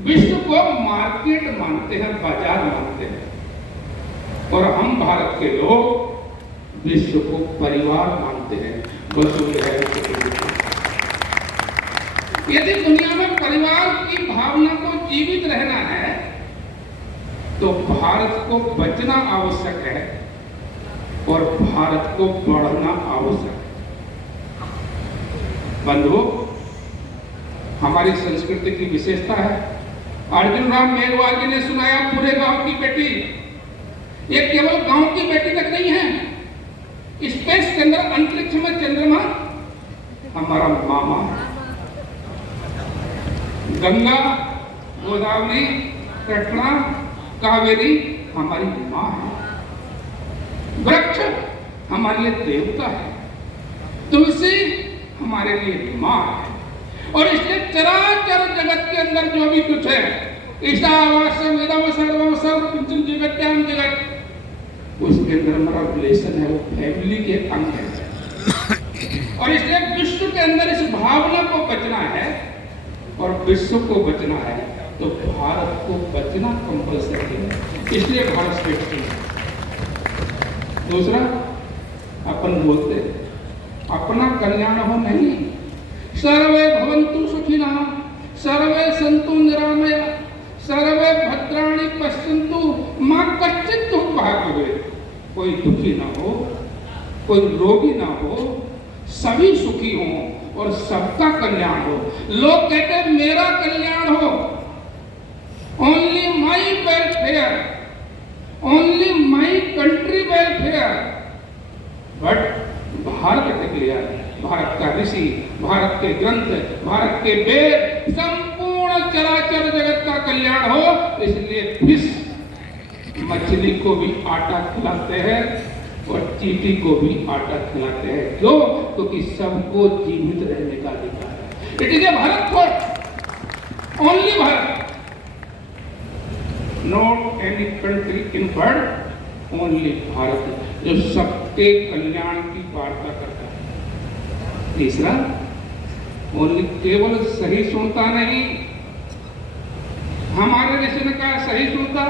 विश्व को मार्केट मानते हैं, बाजार मानते हैं, और हम भारत के लोग विश्व को परिवार मानते हैं, वसुधैव कुटुंबकम। यदि दुनिया में परिवार की भावना को जीवित रहना है तो भारत को बचना आवश्यक है और भारत को बढ़ना आवश्यक है। बंधुओं, हमारी संस्कृति की विशेषता है, अर्जुन राम मेघवाल जी ने सुनाया पूरे गांव की बेटी। ये केवल गांव की बेटी तक नहीं है, स्पेस के अंदर अंतरिक्ष में चंद्रमा हमारा मामा है। गंगा, गोदावरी, कृष्णा, कावेरी हमारी माँ है। वृक्ष हमारे लिए देवता है, तुलसी हमारे लिए माँ है। और इसलिए चराचर जगत के अंदर जो भी कुछ है, ईशावास्यम इदम सर्वम सर्वकिंचित जगत्याम जगत, उसके अंदर हमारा रिलेशन है, वो फैमिली के अंग है। और इसलिए विश्व के अंदर इस भावना को बचना है और विश्व को बचना है तो भारत को बचना कंपल्सरी है, इसलिए भारत श्रेष्ठ है। दूसरा, अपन बोलते अपना कल्याण हो नहीं, सर्वे भवन्तु सुखिनः, सर्वे सन्तु निरामया, सर्वे भद्राणि पश्यन्तु मा कश्चित् दुःखभाग् भवेत्। कोई दुखी ना हो, कोई रोगी ना हो, सभी सुखी हों और सबका कल्याण हो। लोग कहते हैं मेरा कल्याण हो, only my welfare, only my country welfare. But Bharat declare, Bharat का ऋषि, भारत के ग्रंथ, भारत के वेद, संपूर्ण चराचर जगत का कल्याण हो। इसलिए फिश मछली को भी आटा खिलाते हैं और चींटी को भी आटा खिलाते हैं। क्यों? क्योंकि सबको जीवित रहने का अधिकार है। It is a Bharat thought, only Bharat, not any country in world, only Bharat, जो सबके कल्याण की वार्ता करता है। तीसरा, ओनली केवल सही सुनता नहीं, हमारे ऋषि ने कहा सही सुनता,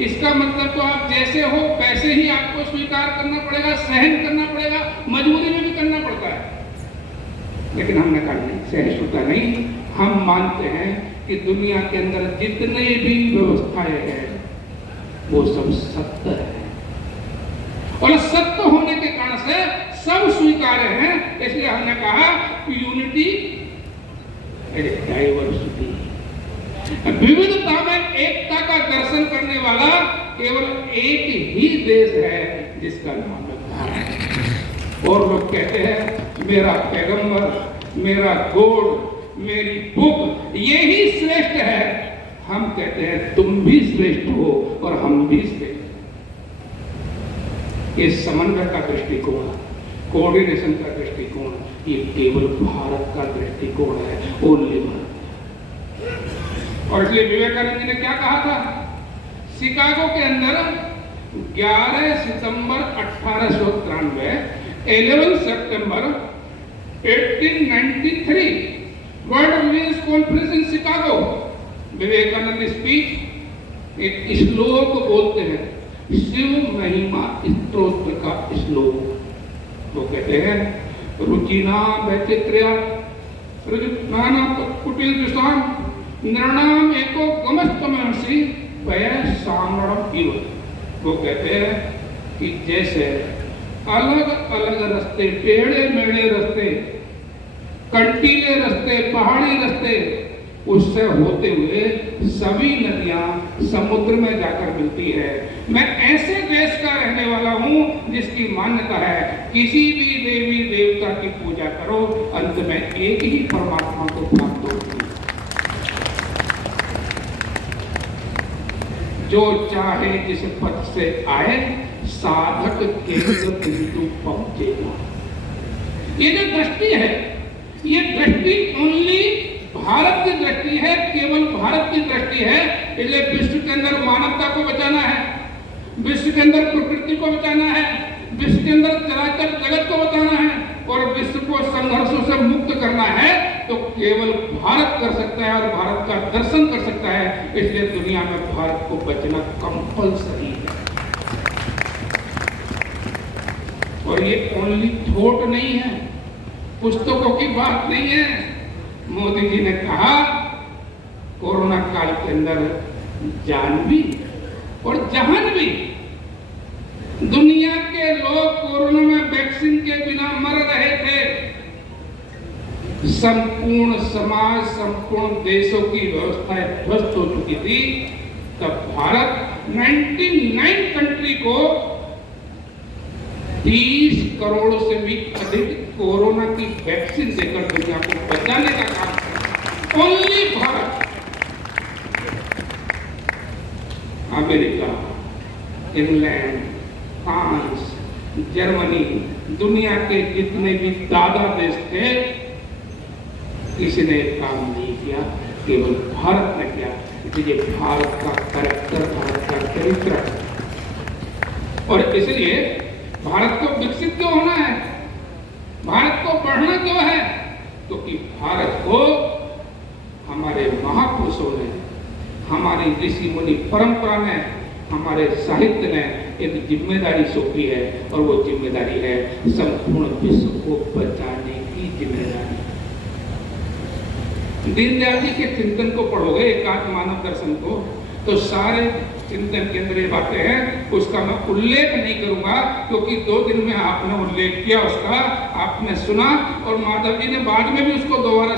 इसका मतलब तो आप जैसे हो वैसे ही आपको स्वीकार करना पड़ेगा, सहन करना पड़ेगा, मजबूरी में भी करना पड़ता है। लेकिन हमने कहा नहीं, सहिष्णुता नहीं। हम मानते हैं कि दुनिया के अंदर जितने भी व्यवस्थाएं हैं वो सब सत्य है और सत्य होने के कारण से सब स्वीकार्य हैं। इसलिए हमने कहा यूनिटी डाइवर्सिटी, विविधता में एकता का दर्शन करने वाला केवल एक ही देश है जिसका नाम है भारत। और लोग कहते हैं मेरा पैगंबर, मेरा कोड, मेरी बुक यही श्रेष्ठ है। हम कहते हैं तुम भी श्रेष्ठ हो और हम भी श्रेष्ठ। ये समन्वय का दृष्टिकोण, कोऑर्डिनेशन का दृष्टिकोण, ये केवल भारत का दृष्टिकोण है, ओनली भारत। और इसलिए विवेकानंद जी ने क्या कहा था? शिकागो के अंदर 11 सितंबर 1893, 11 सितंबर 1893 world religious conference in Chicago, Vivekananda speech एक श्लोक बोलते हैं, शिव महिमा स्तोत्र का श्लोक। वो कहते हैं रुचिना वैचित्र्या रुचिनाना कुटिल दिशाम निर्णाम एको गमस्तमसी वय सामरणम इव। वो कहते हैं कि जैसे अलग अलग रास्ते, टेढ़े मेढ़े रास्ते, कंटीले रास्ते, पहाड़ी रास्ते, उससे होते हुए सभी नदियां समुद्र में जाकर मिलती है। मैं ऐसे देश का रहने वाला हूं जिसकी मान्यता है किसी भी देवी देवता की पूजा करो, अंत में एक ही परमात्मा को प्राप्त होती है। जो चाहे जिस पथ से आए साधक केंद्र बिंदु पहुंचेगा। ये जो दृष्टि है, ये दृष्टि ओनली भारत की दृष्टि है, केवल भारत की दृष्टि है। इसलिए विश्व के अंदर मानवता को बचाना है, विश्व के अंदर प्रकृति को बचाना है, विश्व के अंदर चराचर जगत को बचाना है, और विश्व को संघर्षों से मुक्त करना है तो केवल भारत कर सकता है और भारत का दर्शन कर सकता है। इसलिए दुनिया में भारत को बचना कंपलसरी है। और ये ओनली थॉट नहीं है, पुस्तकों की बात नहीं है। मोदी जी ने कहा कोरोना काल के अंदर जानवी और जहानवी दुनिया के लोग कोरोना में वैक्सीन के बिना मर रहे थे। संपूर्ण समाज, संपूर्ण देशों की व्यवस्थाएं ध्वस्त हो चुकी थी। तब भारत 99 कंट्री को 30 करोड़ से भी अधिक कोरोना की वैक्सीन देकर दुनिया को बचाने का काम किया। Only Bharat. America, England, France, Germany, दुनिया के जितने भी दादा देश थे, किसी ने काम नहीं किया, केवल भारत ने किया। इसलिए भारत का कैरेक्टर, भारत का चरित्र, और इसलिए भारत को विकसित क्यों होना है, भारत को बढ़ना क्यों है, क्योंकि भारत को हमारे महापुरुषों ने, हमारी ऋषि मुनि परंपरा ने, हमारे साहित्य ने एक जिम्मेदारी सौंपी है। और वो जिम्मेदारी है संपूर्ण विश्व को बचाने की जिम्मेदारी। दीनदयाल जी के चिंतन को पढ़ोगे, एकात्म मानव दर्शन को, तो सारे चिंतन के अंदर ये बातें हैं। उसका मैं उल्लेख नहीं करूंगा क्योंकि 2 दिन में आपने उल्लेख किया उसका, आपने सुना, और माधव जी ने बाद में भी उसको दोबारा